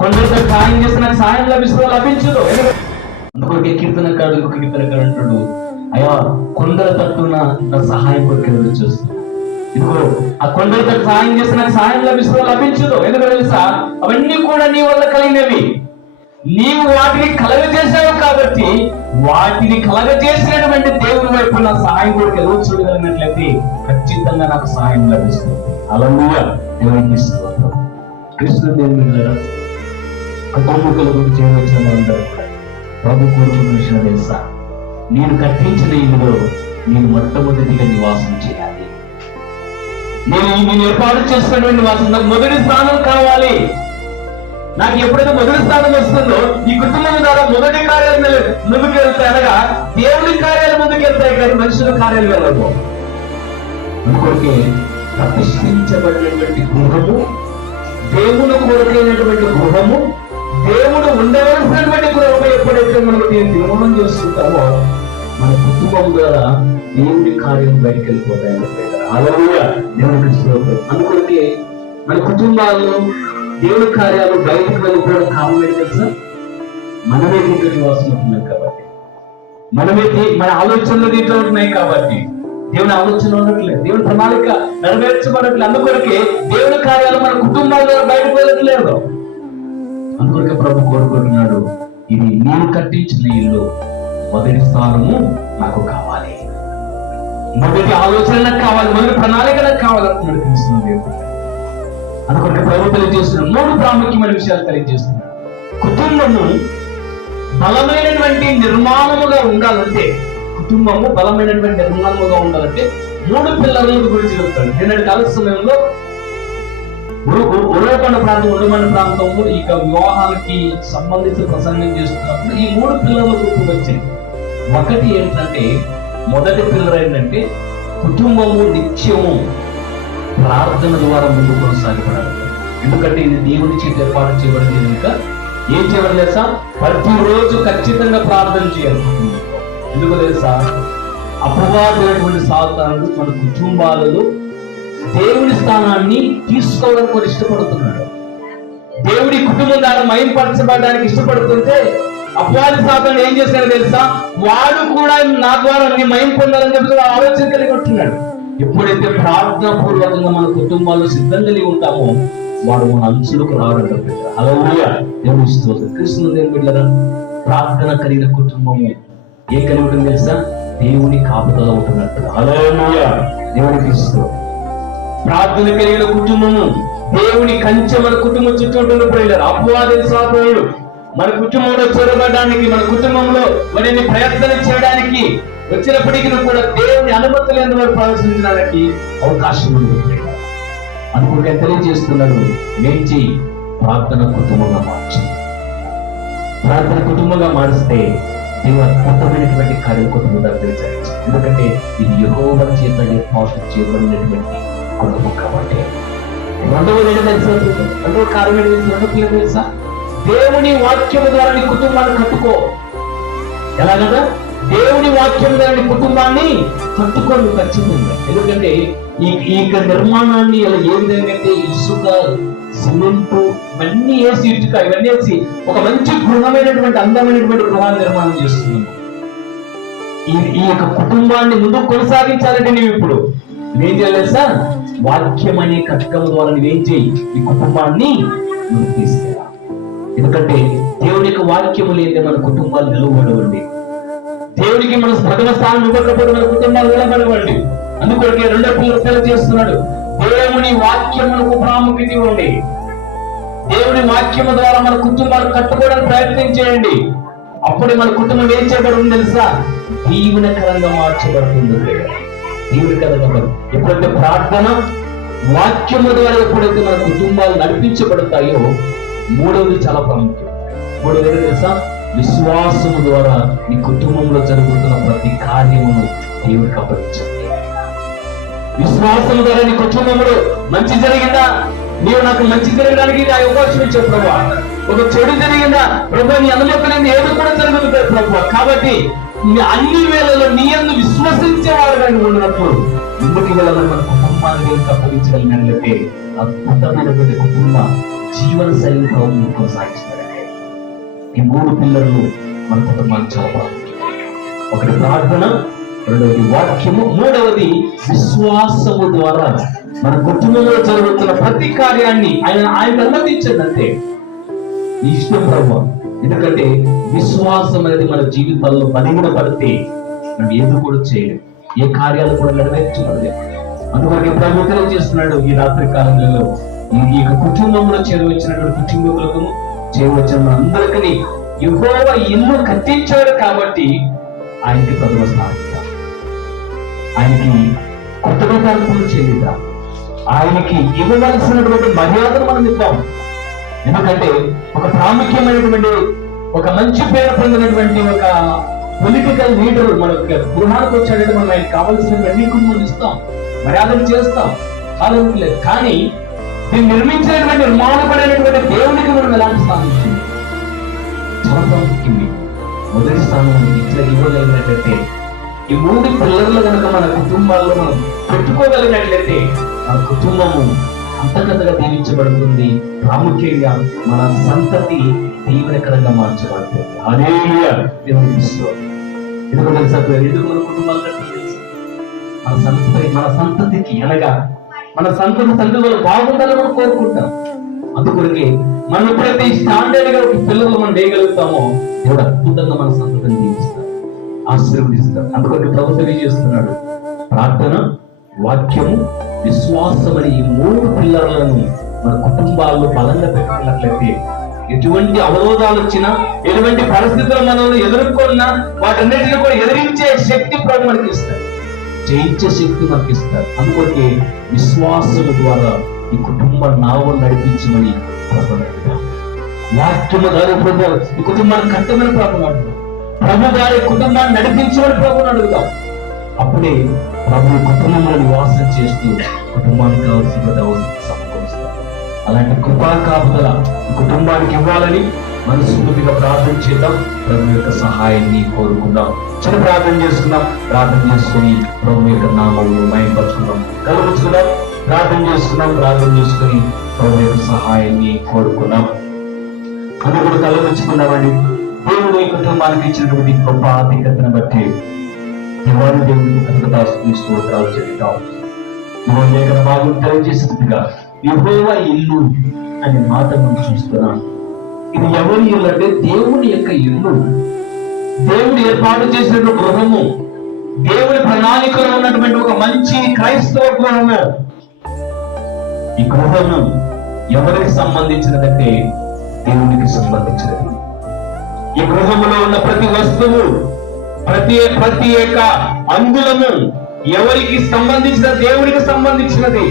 కొందరితో సాయం చేస్తే నాకు సాయం లభించదు. అందుకొరకే కీర్తనకాడు ఇంకొక కీర్తనకాడు అంటాడు, అయ్యా కొందరు తట్టున నా సహాయం కొరకు ఎదురు చూస్తాను. ఇదిగో ఆ కొందరితో సాయం చేస్తే నాకు సాయం లభించదు. ఎందుకు తెలుసా? అవన్నీ కూడా నీ వల్ల కలిగినవి. నీవు వాటిని కలగజేసావు కాబట్టి వాటిని కలగజేసినటువంటి దేవుని వైపు నా సహాయం కొరకు ఎదురు చూడగలిగినట్లయితే ఖచ్చితంగా నాకు సహాయం లభిస్తుంది. అలముగా దేవునికి ఇస్తున్నాను. కృష్ణుడు దేవుని కుటుంబకుల గురించి చేయవలసిన ప్రభు కోరుకున్న విషయం తెలుసా? నేను కట్టించిన ఇల్లులో నేను మొట్టమొదటిగా నివాసం చేయాలి. నేను ఏర్పాటు చేసినటువంటి నివాసం నాకు మొదటి స్థానం కావాలి. నాకు ఎప్పుడైతే మొదటి స్థానం వస్తుందో ఈ కుటుంబం ద్వారా మొదటి కార్యాలు ముందుకు వెళ్తాయి, అనగా దేవుని కార్యాలు ముందుకు వెళ్తాయి కానీ మనుషుల కార్యాలు వెళ్ళవు. అందుకొరకే ప్రతిష్ఠించబడినటువంటి గృహము, దేవుని కొరకైనటువంటి గృహము, దేవుడు ఉండవలసినటువంటి గృహం ఎప్పుడైతే మనకు నిర్మాణం చేస్తుంటామో మన కుటుంబం ద్వారా దేవుని కార్యం బయటకు వెళ్ళిపోతాయని దేవునికి స్తోత్రం. అందుకొరకే మన కుటుంబాల్లో దేవుని కార్యాలు బయటకు వెళ్ళిపోవడం కారణం ఏంటి తెలుసా? మనమే దీంట్లో నివాసం ఉంటున్నాం కాబట్టి, మన ఆలోచనలు దీంట్లో ఉంటున్నాయి కాబట్టి దేవుని ఆలోచన ఉండట్లేదు, దేవుని ప్రణాళిక నెరవేర్చబడట్లేదు. అందుకొరకే దేవుని కార్యాలు మన కుటుంబాల ద్వారా బయటకు వెళ్ళట్లేదు. అందుకొరకే ప్రభు కోరుకుంటున్నాడు, ఇది నేను కట్టించిన ఇల్లు, మొదటి స్థానము నాకు కావాలి, మొదటి ఆలోచన నాకు కావాలి, మొదటి ప్రణాళిక నాకు కావాలంటున్నాడు కృష్ణ దేవుడు. అందుకొరకే ప్రభు తెలియజేస్తున్నాడు 3 ప్రాముఖ్యమైన విషయాలు తెలియజేస్తున్నాడు. కుటుంబము బలమైనటువంటి నిర్మాణముగా ఉండాలంటే, కుటుంబము బలమైనటువంటి నిర్మాణముగా ఉండాలంటే 3 పిల్లల గురించి చెప్తాడు. నిన్నటి కాల సమయంలో ఉరవకొండ ప్రాంతం, ఉడమండ ప్రాంతంలో ఇక వివాహానికి సంబంధించి ప్రసంగం చేస్తున్నప్పుడు ఈ 3 పిల్లల గుర్తు వచ్చింది. ఒకటి ఏంటంటే, మొదటి పిల్లలు ఏంటంటే కుటుంబము నిత్యము ప్రార్థన ద్వారా ముందు కొనసాగపడాలి. ఎందుకంటే ఇది దేవుని చేత ఏర్పాటు చేయబడింది కనుక ఏం చేయాలి తెలుసా? ప్రతిరోజు ఖచ్చితంగా ప్రార్థన చేయాలి. ఎందుకు తెలుసా? అపవాదమైనటువంటి సాతానుడు మన కుటుంబాలలో దేవుని స్థానాన్ని తీసుకోవడానికి కూడా ఇష్టపడుతున్నాడు. దేవుడి కుటుంబం ద్వారా మయంపరచబడడానికి ఇష్టపడుతుంటే అపవాది సాతానుడు ఏం చేశాడో తెలుసా? వాడు కూడా నా ద్వారా నీ మయం పొందాలని చెప్పి ఆలోచన కలిగి ఉంటున్నాడు. ఎప్పుడైతే ప్రార్థనా పూర్వకంగా మన కుటుంబాల్లో సిద్ధం కలిగి ఉంటామో వాడు మన అంచులకు రావడం. హల్లెలూయా, దేవుని స్తోత్రం. కృష్ణుడు దేవుని బిడ్డలారా, ప్రార్థన కలిగిన కుటుంబము ఏ కలిగి ఉంటుంది తెలుసా? దేవుని కాపుదల ఉంటున్నట్టు. హల్లెలూయా, దేవునికి స్తోత్రం. ప్రార్థన కలిగిన కుటుంబము దేవుని కంచె మన కుటుంబం చుట్టూ ఉంటున్నప్పుడు అపవాది సాతానుడు మన కుటుంబంలో చొరబడడానికి, మన కుటుంబంలో మరిన్ని ప్రయత్నం చేయడానికి వచ్చినప్పటికీ కూడా దేవుని అనుమతి లేని వారు ప్రవేశించడానికి అవకాశం ఉంది. అందుకే తెలియజేస్తున్నాడు, నేర్చి ప్రార్థన కుటుంబంగా మార్చి, ప్రార్థన కుటుంబంగా మారిస్తే దేవుడు అద్భుతమైనటువంటి కార్యం కుటుంబం జరిగించాలి. ఎందుకంటే ఇది యెహోవా చేత ఏర్పాటు చేయబడినటువంటి కుటుంబం కాబట్టి. రెండవ కార్యం ఏంటి తెలుసా? దేవుని వాక్యము ద్వారా నీ కుటుంబాన్ని కట్టుకో. ఎలాగదా? దేవుని వాక్యం ద్వారా నీ కుటుంబాన్ని కట్టుకోండి ఖచ్చితంగా. ఎందుకంటే ఈ నిర్మాణాన్ని ఇలా ఏ విధంగా అయితే ఇసుక, సిమెంట్ ఇవన్నీ వేసి, ఇటుక ఇవన్నీ వేసి ఒక మంచి గృహమైనటువంటి అందమైనటువంటి గృహాన్ని నిర్మాణం చేస్తున్నాము. ఈ యొక్క కుటుంబాన్ని ముందుకు కొనసాగించాలంటే నువ్వు ఇప్పుడు ఏం చేయాలి సార్? వాక్యం అనే కట్టకం ద్వారా నువ్వేం చేయి? ఈ కుటుంబాన్ని ముందుకు తీసుకెళ్ళాలి. ఎందుకంటే దేవుని యొక్క వాక్యము లేదే మన కుటుంబాలు నిలవబడవండి. దేవునికి మన ప్రథమ స్థానం ఇవ్వకపోతే మన కుటుంబాలు నిలబడవండి. అందుకొరకే 2వ పిల్లలు చేస్తున్నాడు, దేవుని వాక్యమునకు ప్రాముఖ్యత ఇవ్వండి. దేవుని వాక్యము ద్వారా మన కుటుంబాలు కట్టుకోవడానికి ప్రయత్నం చేయండి. అప్పుడు మన కుటుంబం ఏం చేయబడుతుంది తెలుసా? దీవెనకరంగా మార్చబడుతుంది. దీవెనకరంగా ఎప్పుడైతే ప్రార్థన వాక్యము ద్వారా ఎప్పుడైతే మన కుటుంబాలు నడిపించబడతాయో, 3వది చాలా ప్రాముఖ్యం. 3వది తెలుసా? విశ్వాసము ద్వారా నీ కుటుంబంలో జరుగుతున్న ప్రతి కార్యమును దేవుడికి అప్పగించండి. విశ్వాసం ద్వారా నీ కుటుంబంలో మంచి జరిగిందా? నీవు నాకు మంచి జరగడానికి అవకాశం ఇచ్చావు ప్రభా. ఒక చెడు జరిగిందా? ప్రభు నీ అనుమతి లేని ఏదో కూడా జరుగుతుంది ప్రభు. కాబట్టి అన్ని వేళలో నీ యందు విశ్వసించేవాడుగా ఉన్నప్పుడు ముందుకు వెళ్ళాలని మన కుటుంబాన్ని అప్పగించగలిగినట్లయితే అద్భుతమైనటువంటి కుటుంబ జీవన శైలితో కొనసాగిస్తారంటే ఈ 3 పిల్లర్లు మన కుటుంబానికి చాలా ప్రాముఖ్యం. ఒకటి ప్రార్థన, రెండవది వాక్యము, మూడవది విశ్వాసము ద్వారా మన కుటుంబంలో జరుగుతున్న ప్రతి కార్యాన్ని ఆయన అనుమతించండి. అంటే నీ ఇష్టం ప్రభు. ఎందుకంటే విశ్వాసం అనేది మన జీవితాల్లో బలహీన పడితే మనం ఏది కూడా చేయలేం, ఏ కార్యాలు కూడా నెరవేర్చలేదు. అందువల్ల ప్రభు తెలియజేస్తున్నాడు ఈ రాత్రి కాలంలో ఈ కుటుంబంలో చేరవచ్చినటువంటి కుటుంబీకులకు చేరవచ్చిన మనందరికీ యెహోవా ఇల్లు కట్టించాడు కాబట్టి ఆయనకి ప్రథమ స్థానం, ఆయనకి కృతజ్ఞతార్పణలు చెల్లిద్దాం, ఆయనకి ఇవ్వవలసినటువంటి మర్యాదను మనం ఇద్దాం. ఎందుకంటే ఒక ప్రాముఖ్యమైనటువంటి ఒక మంచి పేరు పొందినటువంటి ఒక పొలిటికల్ లీడర్ మన గృహానికి వచ్చాడంటే మనం ఆయనకి కావాల్సినవన్నీ మనం ఇస్తాం, మర్యాదలు చేస్తాం, కాలేదు. కానీ దీన్ని నిర్మించినటువంటి నిర్మాణపడినటువంటి దేవునికి మనం ఎలాంటి స్థానం ఇస్తుంది? చాలా ప్రాముఖ్యమే. మొదటి స్థానం ఇట్లా ఇవ్వగలిగినట్లయితే ఈ 3 పిల్లర్లు కనుక మన కుటుంబాల్లో మనం పెట్టుకోగలిగినట్లయితే మన కుటుంబము అంతర్గతంగా దీవించబడుతుంది. ప్రాముఖ్యంగా మన సంతతి దీవెనకరంగా మార్చబడుతుంది. హల్లెలూయా. దేవునికి స్తోత్రం. ఎందుకు తెలుసా? ఎందుకు మన కుటుంబాలు తెలుసు? మన సంతతికి అనగా మన సంతతులు బాగుండాలని మనం కోరుకుంటాం. అందుకొరకే మనం ఎప్పుడైతే స్టాండర్డ్ గా పిల్లలు మనం వేయగలుగుతామో దేవుడు అద్భుతంగా మన సంతతిని దీవిస్తాడు, ఆశీర్వదిస్తాడు. అందుకొరకు ప్రభుత్వం తెలియజేస్తున్నాడు, ప్రార్థన, వాక్యము, విశ్వాసం అనే ఈ 3 పిల్లర్లను మన కుటుంబాల్లో బలంగా పెట్టుకున్నట్లయితే ఎటువంటి అవరోధాలు వచ్చినా, ఎటువంటి పరిస్థితులు మనల్ని ఎదుర్కొన్నా వాటన్నిటిని కూడా ఎదిరించే శక్తి ప్రభు మనకి ఇస్తాడు, జయించే శక్తి మనకి ఇస్తాడు. అందుకే విశ్వాసము ద్వారా ఈ కుటుంబ నావను నడిపించమని ప్రార్థన. వాక్యము ద్వారా ప్రభు ఈ కుటుంబాన్ని కట్టమని ప్రార్థన. ప్రభు గారి కుటుంబాన్ని నడిపించమని ప్రభుని అడుగుతాం. అప్పుడే ప్రభు కుటుంబంలో నివాసం చేస్తూ కుటుంబానికి కావాల్సిన సమకూరుస్తాం. అలాంటి కృపా కాపుదల కుటుంబానికి ఇవ్వాలని మనస్ఫూర్తిగా ప్రార్థన చేద్దాం. ప్రభు యొక్క సహాయాన్ని కోరుకుందాం. చిన్న ప్రార్థన చేసుకుందాం. ప్రార్థన చేసుకుని ప్రభు యొక్క నామమును మహిమపరచుకుందాం. కలుగుచుకుందాం. ప్రార్థన చేసుకుని ప్రభు యొక్క సహాయాన్ని కోరుకుందాం. అందరూ కూడా కలుగుచుకుందామండి. దేవుడు ఈ కుటుంబానికి ఇచ్చినటువంటి గొప్ప ఆధిక్యతను బట్టి ఇవాళ దేవుడికి కృతజ్ఞతాస్తుతులు స్తోత్రాలు చెల్లిద్దాం. ఇవాళ లేఖన భాగం తెలియజేసినట్టుగా యెహోవా ఇల్లు అనే మాట మనం చూస్తున్నాం. ఇది ఎవరి ఇల్లు అంటే దేవుని యొక్క ఇల్లు, దేవుడు ఏర్పాటు చేసిన గృహము, దేవుని ప్రణాళికలో ఉన్నటువంటి ఒక మంచి క్రైస్తవ గృహము. ఈ గృహము ఎవరికి సంబంధించినదంటే దేవునికి సంబంధించినది. ఈ గృహములో ఉన్న ప్రతి వస్తువు, ప్రతి యొక్క అంగుళము ఎవరికి సంబంధించిన? దేవునికి సంబంధించినది.